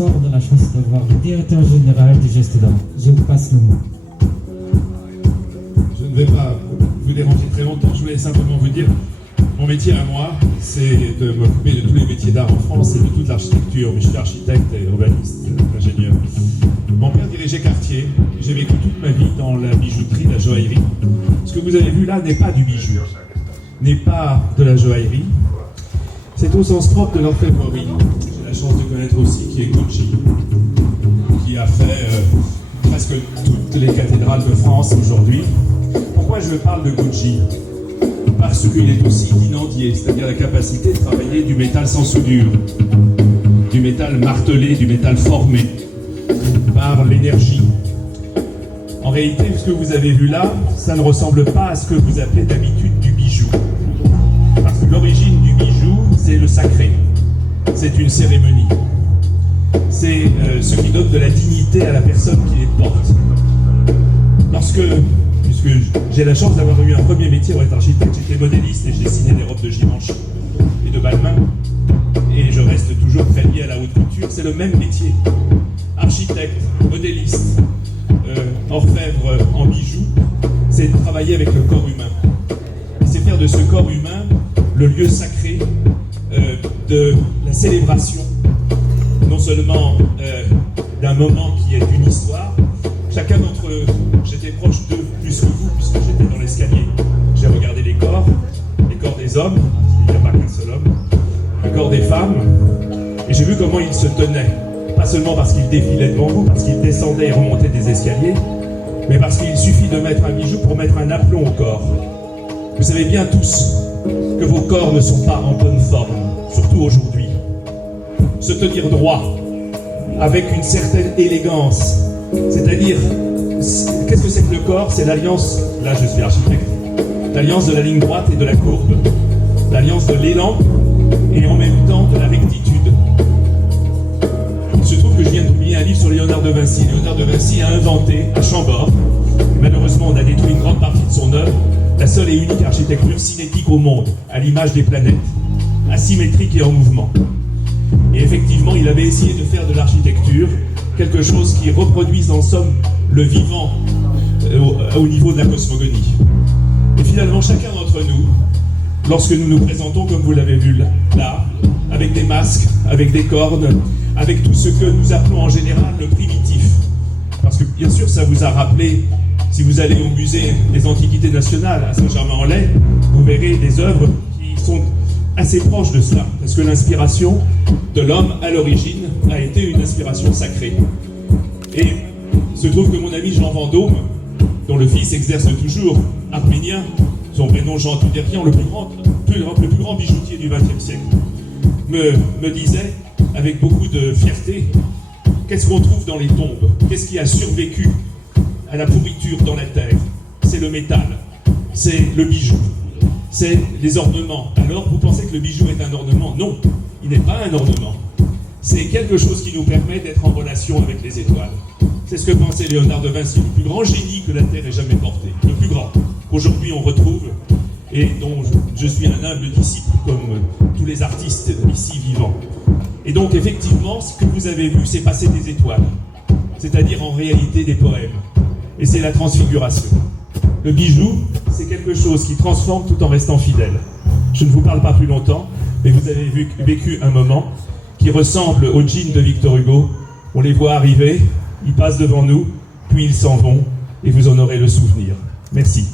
soir, on a la chance d'avoir le directeur général du Geste d'Or. Je vous passe le mot. Je ne vais pas vous déranger très longtemps, je voulais simplement vous dire, mon métier à moi, c'est de m'occuper de tous les métiers d'art en France et de toute l'architecture. Mais je suis architecte et urbaniste, ingénieur. Mon père dirigeait Cartier, j'ai vécu toute ma vie dans la bijouterie, la joaillerie. Ce que vous avez vu là n'est pas du bijou, n'est pas de la joaillerie. C'est au sens propre de l'orfèvrerie. J'ai la chance de connaître aussi qui est Gucci, qui a fait presque toutes les cathédrales de France aujourd'hui. Pourquoi je parle de Gucci? Parce qu'il est aussi d'inandier, c'est-à-dire la capacité de travailler du métal sans soudure, du métal martelé, du métal formé par l'énergie. En réalité, ce que vous avez vu là, ça ne ressemble pas à ce que vous appelez d'habitude du bijou. Parce que l'origine du bijou, c'est le sacré. C'est une cérémonie. C'est ce qui donne de la dignité à la personne qui les porte. Puisque j'ai la chance d'avoir eu un premier métier pour être architecte, j'étais modéliste et j'ai dessiné des robes de Givenchy et de Balmain. Et je reste toujours très lié à la haute couture. C'est le même métier. Architecte, modéliste, orfèvre en bijoux, c'est travailler avec le corps humain. Et c'est faire de ce corps humain le lieu sacré de la célébration, non seulement d'un moment qui est une histoire. Chacun d'entre eux, j'étais proche d'eux plus que vous, puisque j'étais dans l'escalier. J'ai regardé les corps des hommes, il n'y a pas qu'un seul homme, le corps des femmes, et j'ai vu comment ils se tenaient. Pas seulement parce qu'ils défilaient devant vous, parce qu'ils descendaient et remontaient des escaliers, mais parce qu'il suffit de mettre un bijou pour mettre un aplomb au corps. Vous savez bien tous que vos corps ne sont pas en bonne forme, surtout aujourd'hui. Se tenir droit, avec une certaine élégance, c'est-à-dire, qu'est-ce que c'est que le corps? C'est l'alliance, là je suis architecte, l'alliance de la ligne droite et de la courbe, l'alliance de l'élan et en même temps de la rectitude. Il se trouve que je viens de publier un livre sur Léonard de Vinci. Léonard de Vinci a inventé à Chambord, et malheureusement on a détruit une grande partie de son œuvre, la seule et unique architecture cinétique au monde, à l'image des planètes, asymétrique et en mouvement. Et effectivement, il avait essayé de faire de l'architecture quelque chose qui reproduise en somme le vivant au niveau de la cosmogonie. Et finalement, chacun d'entre nous, lorsque nous nous présentons, comme vous l'avez vu là, avec des masques, avec des cornes, avec tout ce que nous appelons en général le primitif. Parce que bien sûr, ça vous a rappelé, si vous allez au musée des Antiquités nationales à Saint-Germain-en-Laye, vous verrez des œuvres qui sont assez proches de cela. Parce que l'inspiration de l'homme, à l'origine, a été une inspiration sacrée. Et il se trouve que mon ami Jean Vendôme, dont le fils exerce toujours arménien, son prénom Jean Touderian, le plus grand bijoutier du XXe siècle, me disait, avec beaucoup de fierté, qu'est-ce qu'on trouve dans les tombes? Qu'est-ce qui a survécu à la pourriture dans la terre? C'est le métal, c'est le bijou, c'est les ornements. Alors, vous pensez que le bijou est un ornement? Non, il n'est pas un ornement. C'est quelque chose qui nous permet d'être en relation avec les étoiles. C'est ce que pensait Léonard de Vinci, le plus grand génie que la Terre ait jamais porté, le plus grand, qu'aujourd'hui on retrouve, et dont je suis un humble disciple, comme tous les artistes ici vivants. Et donc, effectivement, ce que vous avez vu, c'est passer des étoiles, c'est-à-dire en réalité des poèmes. Et c'est la transfiguration. Le bijou, c'est quelque chose qui transforme tout en restant fidèle. Je ne vous parle pas plus longtemps, mais vous avez vécu un moment qui ressemble au jean de Victor Hugo. On les voit arriver, ils passent devant nous, puis ils s'en vont, et vous en aurez le souvenir. Merci.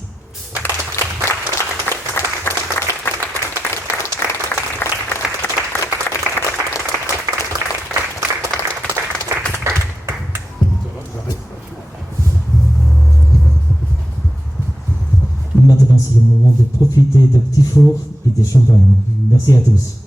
Maintenant, c'est le moment de profiter de petits fours et des champagnes. Merci à tous.